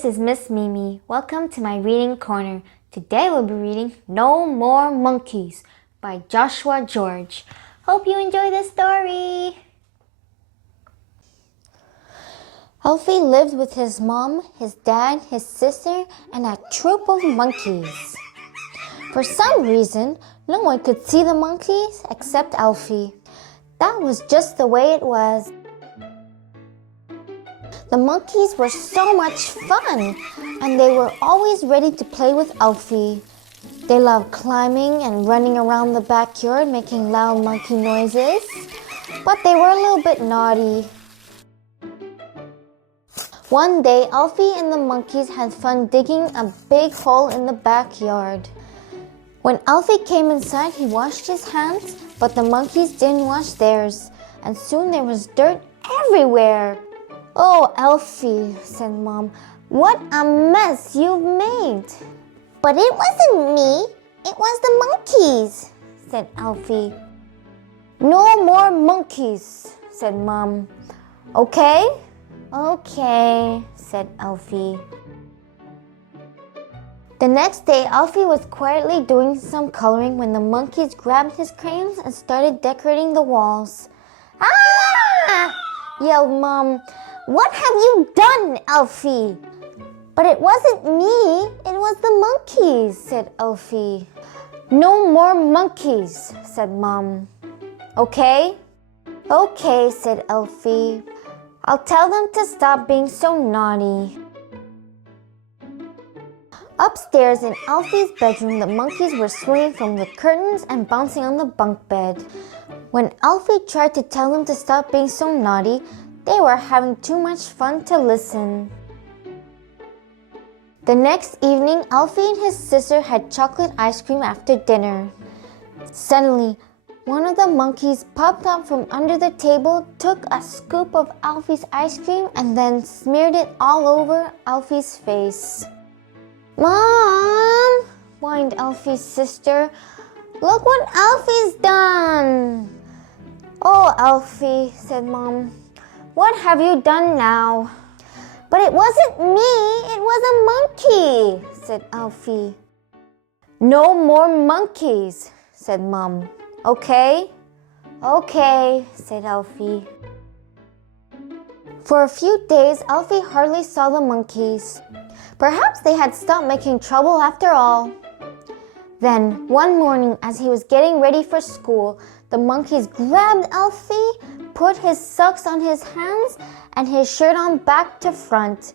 this is Miss Mimi. Welcome to my reading corner. Today we'll be reading No More Monkeys by Joshua George. Hope you enjoy this story. Elfie lived with his mom, his dad, his sister, and a troop of monkeys. For some reason, no one could see the monkeys except Elfie. That was just the way it was. The monkeys were so much fun, and they were always ready to play with Elfie. They loved climbing and running around the backyard making loud monkey noises, but they were a little bit naughty. One day, Elfie and the monkeys had fun digging a big hole in the backyard. When Elfie came inside, he washed his hands, but the monkeys didn't wash theirs, and soon there was dirt everywhere. "Oh, Elfie," said Mom, "what a mess you've made." "But it wasn't me, it was the monkeys," said Elfie. "No more monkeys," said Mom. "Okay?" "Okay," said Elfie. The next day, Elfie was quietly doing some coloring when the monkeys grabbed his crayons and started decorating the walls. "Ah!" yelled Mom. "What have you done, Elfie?" "But it wasn't me, it was the monkeys," said Elfie. "No more monkeys," said Mom. "Okay?" "Okay," said Elfie. "I'll tell them to stop being so naughty." Upstairs in Elfie's bedroom, the monkeys were swinging from the curtains and bouncing on the bunk bed. When Elfie tried to tell them to stop being so naughty, they were having too much fun to listen. The next evening, Elfie and his sister had chocolate ice cream after dinner. Suddenly, one of the monkeys popped up from under the table, took a scoop of Elfie's ice cream, and then smeared it all over Elfie's face. "Mom," whined Elfie's sister, "look what Elfie's done." "Oh, Elfie," said Mom, "what have you done now?" "But it wasn't me, it was a monkey," said Elfie. "No more monkeys," said Mom. "Okay?" "Okay," said Elfie. For a few days, Elfie hardly saw the monkeys. Perhaps they had stopped making trouble after all. Then, one morning, as he was getting ready for school, the monkeys grabbed Elfie, put his socks on his hands and his shirt on back to front,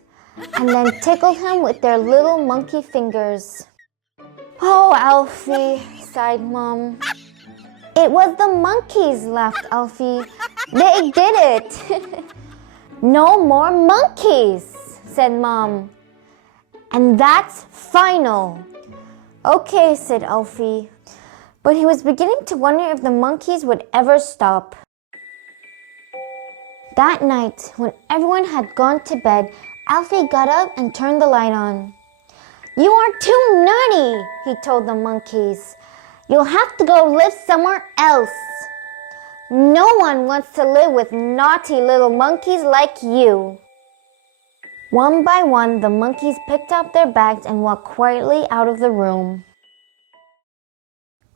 and then tickled him with their little monkey fingers. "Oh, Elfie," sighed Mom. "It was the monkeys," laughed Elfie. "They did it." "No more monkeys," said Mom. "And that's final." "Okay," said Elfie. But he was beginning to wonder if the monkeys would ever stop. That night, when everyone had gone to bed, Elfie got up and turned the light on. "You are too naughty," he told the monkeys. "You'll have to go live somewhere else. No one wants to live with naughty little monkeys like you." One by one, the monkeys picked up their bags and walked quietly out of the room.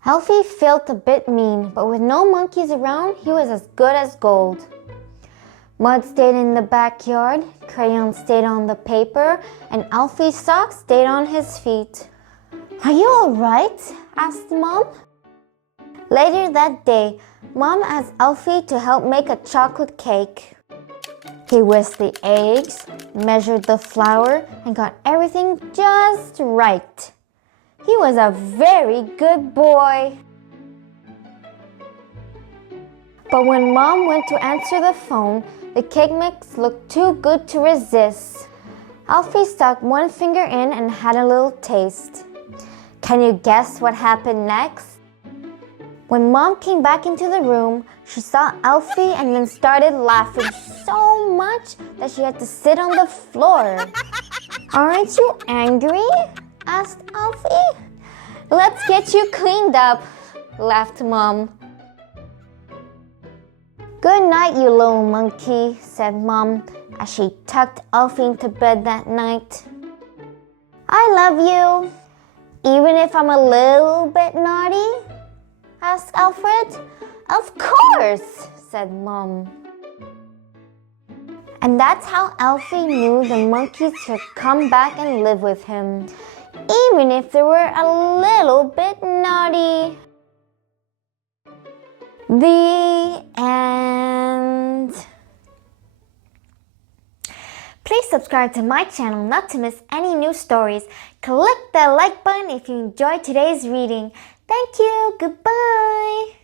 Elfie felt a bit mean, but with no monkeys around, he was as good as gold. Mud stayed in the backyard, crayons stayed on the paper, and Elfie's socks stayed on his feet. "Are you all right?" asked Mom. Later that day, Mom asked Elfie to help make a chocolate cake. He whisked the eggs, measured the flour, and got everything just right. He was a very good boy. But when Mom went to answer the phone, the cake mix looked too good to resist. Elfie stuck one finger in and had a little taste. Can you guess what happened next? When Mom came back into the room, she saw Elfie and then started laughing so much that she had to sit on the floor. "Aren't you angry?" asked Elfie. "Let's get you cleaned up," laughed Mom. "Good night, you little monkey," said Mom as she tucked Elfie into bed that night. I love you, even if I'm a little bit naughty? Asked Alfred. Of course, said Mom. And that's how Alfie knew the monkeys should come back and live with him, even if they were a little bit naughty. The end. Please subscribe to my channel not to miss any new stories. Click the like button if you enjoyed today's reading. Thank you. Goodbye.